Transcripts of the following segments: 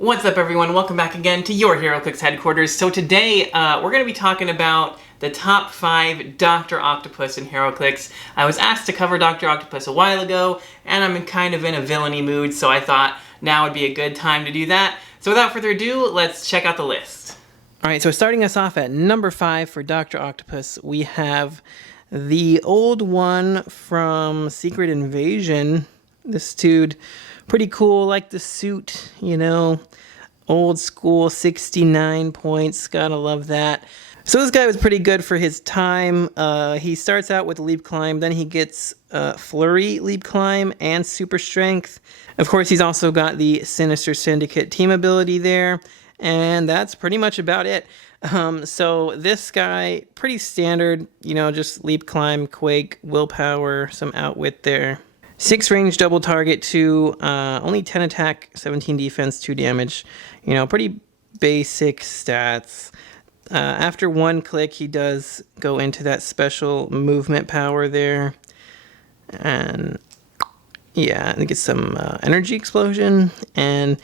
What's up, everyone? Welcome back again to your Heroclix headquarters. So today, we're going to be talking about the top 5 Dr. Octopus in Heroclix. I was asked to cover Dr. Octopus a while ago, and I'm kind of in a villainy mood, so I thought now would be a good time to do that. So without further ado, let's check out the list. Alright, so starting us off at number 5 for Dr. Octopus, we have the old one from Secret Invasion. This dude, pretty cool, like the suit, you know, old school, 69 points, gotta love that. So this guy was pretty good for his time. He starts out with leap climb, then he gets flurry leap climb and super strength. Of course, he's also got the Sinister Syndicate team ability there, and that's pretty much about it. So this guy, pretty standard, you know, just leap climb, quake, willpower, some outwit there. 6 range, double target, 2, only 10 attack, 17 defense, 2 damage. You know, pretty basic stats. After 1 click, he does go into that special movement power there. And yeah, I get some energy explosion. And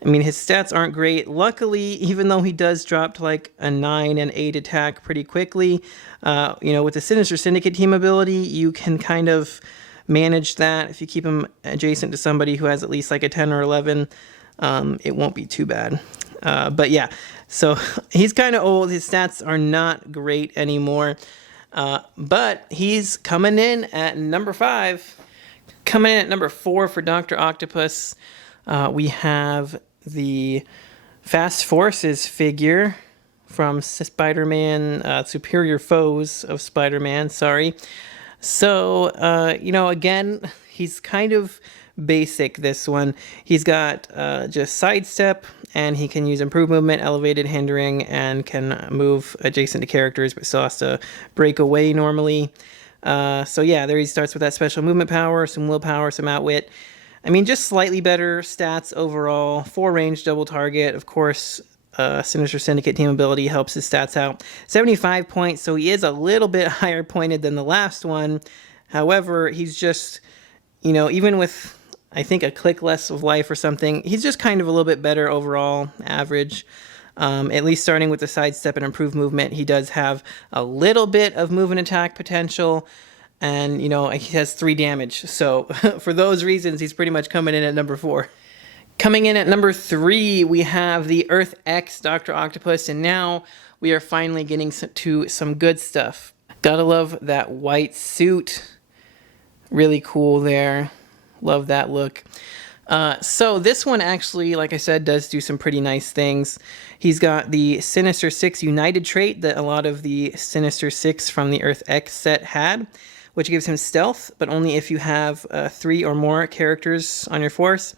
I mean, his stats aren't great. Luckily, even though he does drop to like a 9 and 8 attack pretty quickly, you know, with the Sinister Syndicate team ability, you can kind of manage that. If you keep him adjacent to somebody who has at least like a 10 or 11, it won't be too bad. But yeah, so he's kind of old. His stats are not great anymore. But he's coming in at number 5. Coming in at number 4 for Dr. Octopus, we have the Fast Forces figure from Spider-Man, Superior Foes of Spider-Man, sorry. So, you know, again, he's kind of basic, this one. He's got just sidestep, and he can use improved movement, elevated hindering, and can move adjacent to characters, but still has to break away normally. So yeah, there he starts with that special movement power, some willpower, some outwit. I mean, just slightly better stats overall. 4 range, double target, of course. Sinister Syndicate team ability helps his stats out. 75 points, so he is a little bit higher pointed than the last one. However, he's just, you know, even with, I think, a click less of life or something, he's just kind of a little bit better overall, average. At least starting with the sidestep and improved movement, he does have a little bit of move and attack potential. And, you know, he has 3 damage. So for those reasons, he's pretty much coming in at number 4. Coming in at number 3, we have the Earth X Dr. Octopus, and now we are finally getting to some good stuff. Gotta love that white suit. Really cool there. Love that look. So this one actually, like I said, does do some pretty nice things. He's got the Sinister 6 United trait that a lot of the Sinister 6 from the Earth X set had, which gives him stealth, but only if you have 3 or more characters on your force.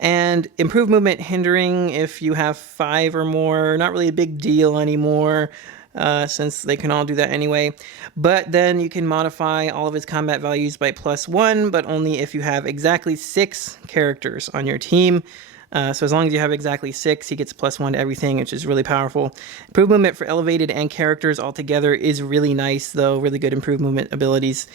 And improved movement hindering if you have 5 or more. Not really a big deal anymore, since they can all do that anyway. But then you can modify all of his combat values by +1, but only if you have exactly 6 characters on your team. So as long as you have exactly 6, he gets +1 to everything, which is really powerful. Improved movement for elevated and characters altogether is really nice, though. Really good improved movement abilities.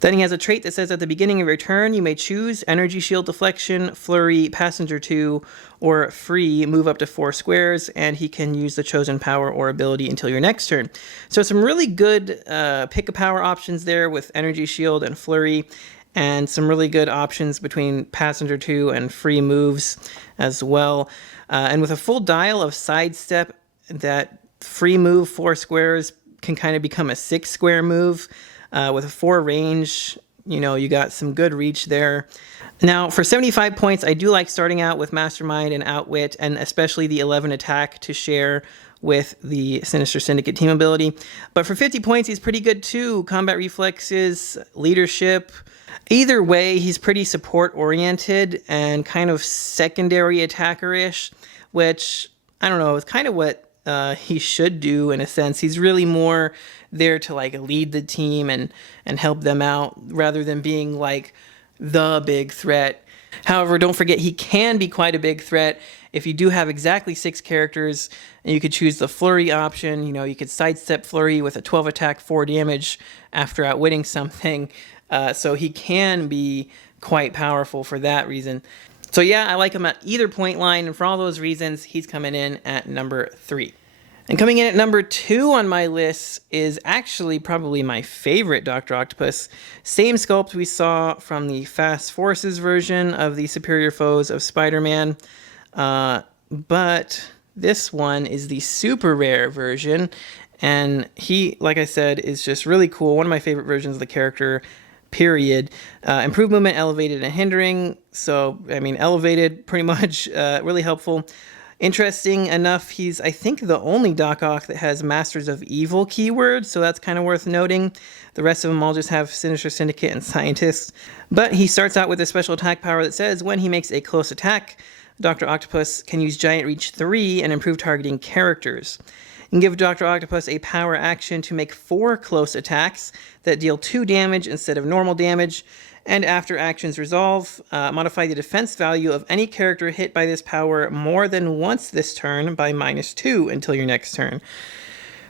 Then he has a trait that says at the beginning of your turn, you may choose Energy Shield Deflection, Flurry, Passenger 2, or Free, move up to 4 squares, and he can use the chosen power or ability until your next turn. So some really good pick-a-power options there with Energy Shield and Flurry, and some really good options between Passenger 2 and Free moves as well. And with a full dial of sidestep, that Free move 4 squares can kind of become a 6 square move. With a 4 range, you know, you got some good reach there. Now, for 75 points, I do like starting out with Mastermind and Outwit, and especially the 11 attack to share with the Sinister Syndicate team ability. But for 50 points, he's pretty good too. Combat reflexes, leadership. Either way, he's pretty support-oriented and kind of secondary attacker-ish, which, I don't know, is kind of what he should do in a sense. He's really more there to like lead the team and help them out rather than being like the big threat. However, don't forget he can be quite a big threat if you do have exactly 6 characters, and you could choose the Flurry option. You know, you could sidestep Flurry with a 12 attack, 4 damage after outwitting something. So he can be quite powerful for that reason. So yeah, I like him at either point line, and for all those reasons, he's coming in at number 3. And coming in at number 2 on my list is actually probably my favorite Dr. Octopus. Same sculpt we saw from the Fast Forces version of the Superior Foes of Spider-Man, but this one is the super rare version, and he, like I said, is just really cool. One of my favorite versions of the character, period. Improved movement, elevated, and hindering. So, I mean, elevated, pretty much, really helpful. Interesting enough, he's, I think, the only Doc Ock that has Masters of Evil keywords, so that's kind of worth noting. The rest of them all just have Sinister Syndicate and Scientists. But he starts out with a special attack power that says, when he makes a close attack, Dr. Octopus can use Giant Reach 3 and improve targeting characters. You can give Dr. Octopus a power action to make 4 close attacks that deal 2 damage instead of normal damage, and after actions resolve, modify the defense value of any character hit by this power more than once this turn by -2 until your next turn.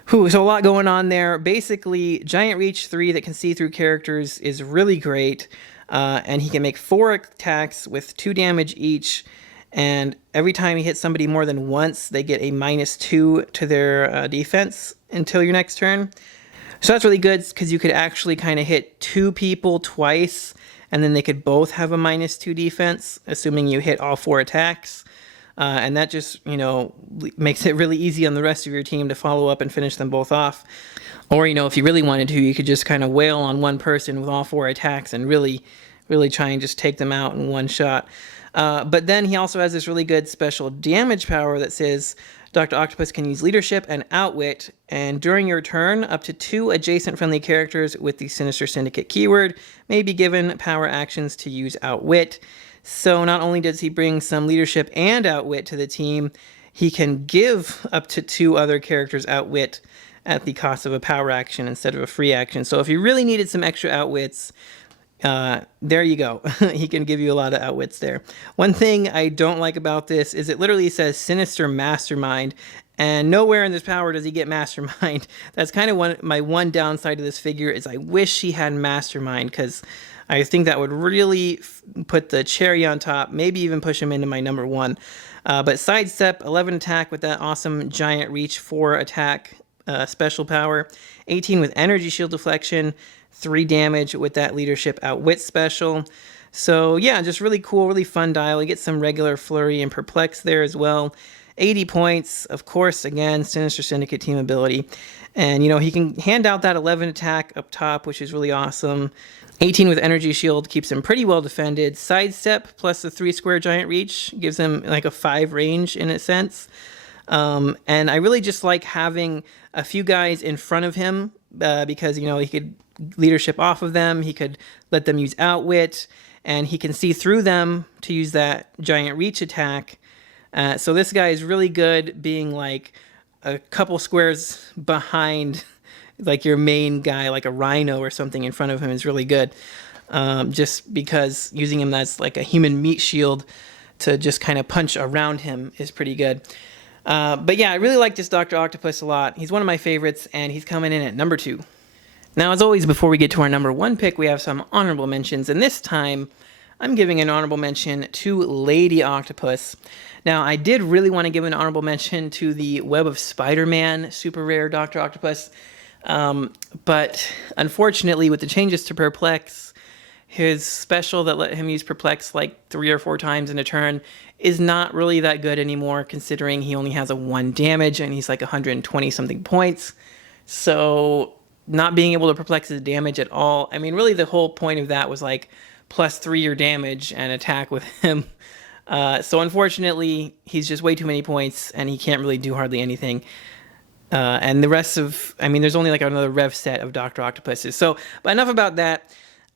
So a lot going on there. Basically, Giant Reach 3 that can see through characters is really great, and he can make 4 attacks with 2 damage each, and every time he hits somebody more than once, they get a -2 to their defense until your next turn. So that's really good because you could actually kind of hit 2 people twice, and then they could both have a -2 defense, assuming you hit all 4 attacks. And that just, makes it really easy on the rest of your team to follow up and finish them both off. Or, if you really wanted to, you could just kind of wail on one person with all 4 attacks and really, really try and just take them out in one shot. But then he also has this really good special damage power that says Dr. Octopus can use Leadership and Outwit, and during your turn, up to 2 adjacent friendly characters with the Sinister Syndicate keyword may be given power actions to use Outwit. So not only does he bring some Leadership and Outwit to the team, he can give up to 2 other characters Outwit at the cost of a power action instead of a free action. So if you really needed some extra Outwits, there you go. He can give you a lot of Outwits there. One thing I don't like about this is it literally says Sinister Mastermind, and nowhere in this power does he get Mastermind. That's kind of my one downside to this figure is I wish he had Mastermind, because I think that would really put the cherry on top, maybe even push him into my number 1. But Sidestep, 11 attack with that awesome Giant Reach 4 attack special power, 18 with Energy Shield Deflection, 3 damage with that Leadership Outwit special. So yeah, just really cool, really fun dial. You get some regular Flurry and Perplex there as well. 80 points, of course, again, Sinister Syndicate team ability. And, he can hand out that 11 attack up top, which is really awesome. 18 with Energy Shield keeps him pretty well defended. Sidestep plus the 3 square Giant Reach gives him like a 5 range in a sense. And I really just like having a few guys in front of him because, he could Leadership off of them, he could let them use Outwit, and he can see through them to use that Giant Reach attack. So this guy is really good being like a couple squares behind like your main guy, like a Rhino or something in front of him is really good. Just because using him as like a human meat shield to just kind of punch around him is pretty good. But yeah, I really like this Dr. Octopus a lot. He's one of my favorites, and he's coming in at number 2. Now, as always, before we get to our number 1 pick, we have some honorable mentions, and this time I'm giving an honorable mention to Lady Octopus. Now, I did really want to give an honorable mention to the Web of Spider-Man super rare Dr. Octopus, but unfortunately, with the changes to Perplex, his special that let him use Perplex like 3 or 4 times in a turn is not really that good anymore, considering he only has a 1 damage and he's like 120 something points. So not being able to perplex his damage at all. I mean, really the whole point of that was like +3 your damage and attack with him. So unfortunately, he's just way too many points and he can't really do hardly anything. And the rest of, there's only like another rev set of Dr. Octopuses. So, but enough about that.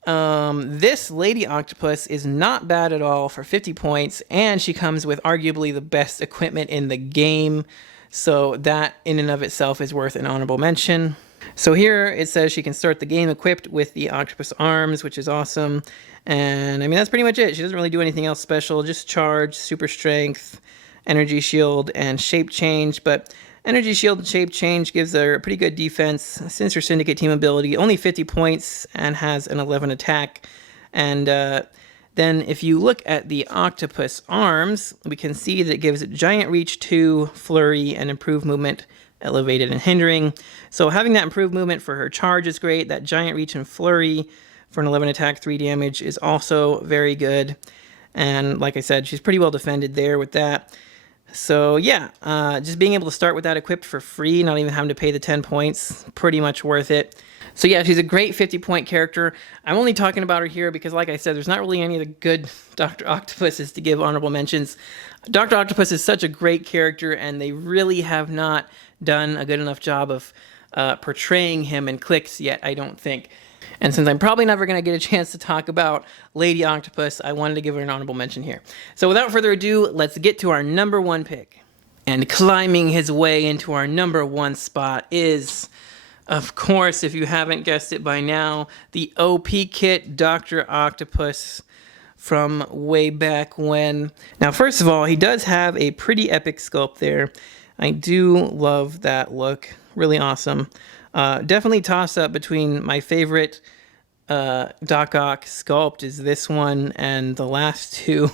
This Lady Octopus is not bad at all for 50 points, and she comes with arguably the best equipment in the game. So that in and of itself is worth an honorable mention. So here it says she can start the game equipped with the octopus arms, which is awesome. And that's pretty much it. She doesn't really do anything else special, just charge, super strength, energy shield, and shape change. But energy shield and shape change gives her a pretty good defense. Sinister Syndicate team ability, only 50 points, and has an 11 attack. And Then if you look at the Octopus arms, we can see that it gives Giant Reach 2, Flurry, and Improved Movement, Elevated and Hindering. So having that improved movement for her charge is great. That Giant Reach and Flurry for an 11 attack, 3 damage is also very good. And like I said, she's pretty well defended there with that. So yeah, just being able to start with that equipped for free, not even having to pay the 10 points, pretty much worth it. So yeah, she's a great 50-point character. I'm only talking about her here because, like I said, there's not really any of the good Dr. Octopuses to give honorable mentions. Dr. Octopus is such a great character, and they really have not done a good enough job of portraying him in Clix yet, I don't think. And since I'm probably never going to get a chance to talk about Lady Octopus, I wanted to give her an honorable mention here. So without further ado, let's get to our number 1 pick. And climbing his way into our number 1 spot is, of course, if you haven't guessed it by now, the OP kit Dr. Octopus from way back when. Now, first of all, he does have a pretty epic sculpt there. I do love that look. Really awesome. Definitely toss up between my favorite Doc Ock sculpt is this one and the last two.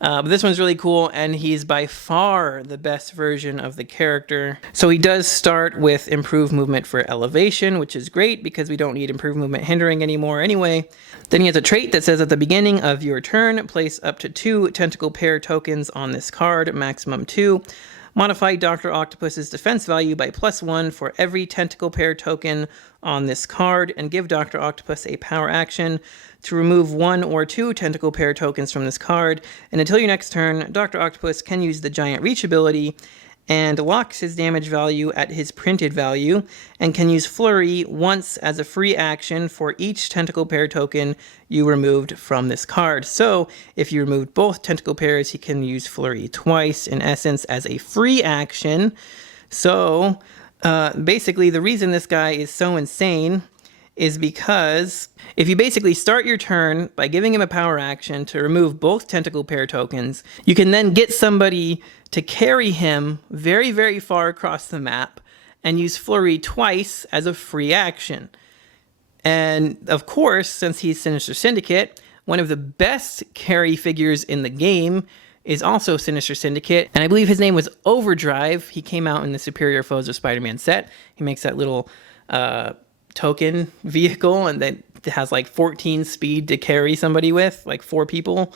But this one's really cool, and he's by far the best version of the character. So he does start with improved movement for elevation, which is great because we don't need improved movement hindering anymore anyway. Then he has a trait that says at the beginning of your turn, place up to 2 tentacle pair tokens on this card, maximum 2. Modify Dr. Octopus's defense value by +1 for every tentacle pair token on this card, and give Dr. Octopus a power action to remove 1 or 2 tentacle pair tokens from this card. And until your next turn, Dr. Octopus can use the Giant Reach ability and locks his damage value at his printed value, and can use Flurry once as a free action for each tentacle pair token you removed from this card. So if you removed both tentacle pairs, he can use Flurry twice, in essence, as a free action. So basically, the reason this guy is so insane is because if you basically start your turn by giving him a power action to remove both tentacle pair tokens, you can then get somebody to carry him very, very far across the map and use Flurry twice as a free action. And of course, since he's Sinister Syndicate, one of the best carry figures in the game is also Sinister Syndicate, and I believe his name was Overdrive. He came out in the Superior Foes of Spider-Man set. He makes that little token vehicle, and that has like 14 speed to carry somebody with, like 4 people.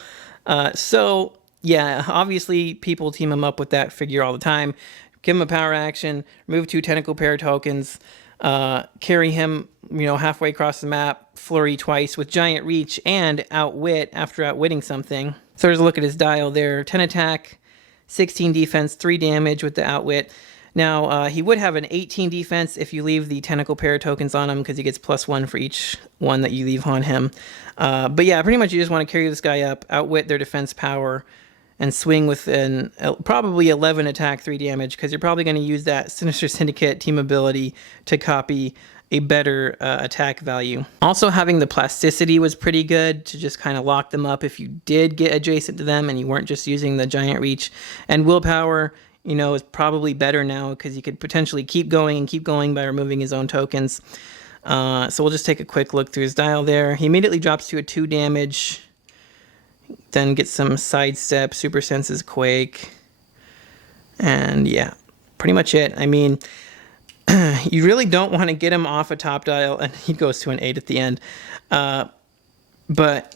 So yeah, obviously people team him up with that figure all the time. Give him a power action, remove 2 tentacle pair tokens, carry him, halfway across the map, Flurry twice with Giant Reach and Outwit after outwitting something. So there's a look at his dial there. 10 attack, 16 defense, 3 damage with the Outwit. Now, he would have an 18 defense if you leave the tentacle pair tokens on him, because he gets +1 for each one that you leave on him. But yeah, pretty much you just want to carry this guy up, outwit their defense power, and swing with an probably 11 attack, 3 damage, because you're probably going to use that Sinister Syndicate team ability to copy a better attack value. Also, having the plasticity was pretty good to just kind of lock them up if you did get adjacent to them and you weren't just using the Giant Reach. And willpower, is probably better now because he could potentially keep going by removing his own tokens. So we'll just take a quick look through his dial there. He immediately drops to a 2 damage, then gets some sidestep, super senses, quake, and yeah, pretty much it. I mean, you really don't want to get him off a top dial, and he goes to an 8 at the end. But,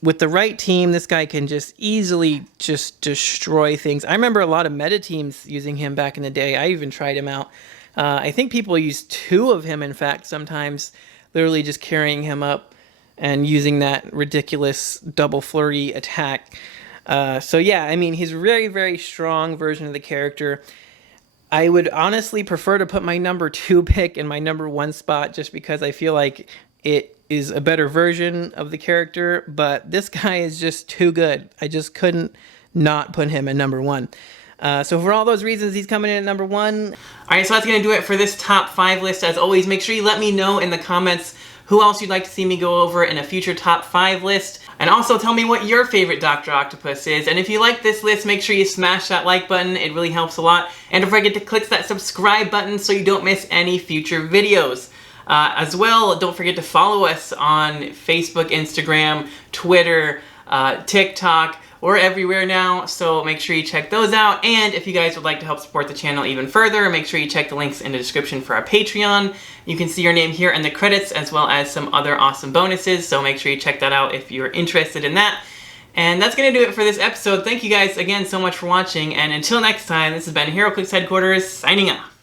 with the right team, this guy can just easily just destroy things. I remember a lot of meta teams using him back in the day. I even tried him out. I think people use 2 of him, in fact, sometimes, literally just carrying him up and using that ridiculous double flurry attack. So yeah, I mean, he's a very, very strong version of the character. I would honestly prefer to put my number 2 pick in my number 1 spot, just because I feel like it is a better version of the character, but this guy is just too good. I just couldn't not put him in number 1. So for all those reasons, he's coming in at number 1. Alright, so that's going to do it for this top 5 list. As always, make sure you let me know in the comments who else you'd like to see me go over in a future top 5 list. And also tell me what your favorite Dr. Octopus is. And if you like this list, make sure you smash that like button. It really helps a lot. And don't forget to click that subscribe button so you don't miss any future videos. As well, don't forget to follow us on Facebook, Instagram, Twitter, TikTok. We're everywhere now, so make sure you check those out. And if you guys would like to help support the channel even further, make sure you check the links in the description for our Patreon. You can see your name here in the credits, as well as some other awesome bonuses, so make sure you check that out if you're interested in that. And that's going to do it for this episode. Thank you guys again so much for watching, and until next time, this has been Heroclix Headquarters, signing off.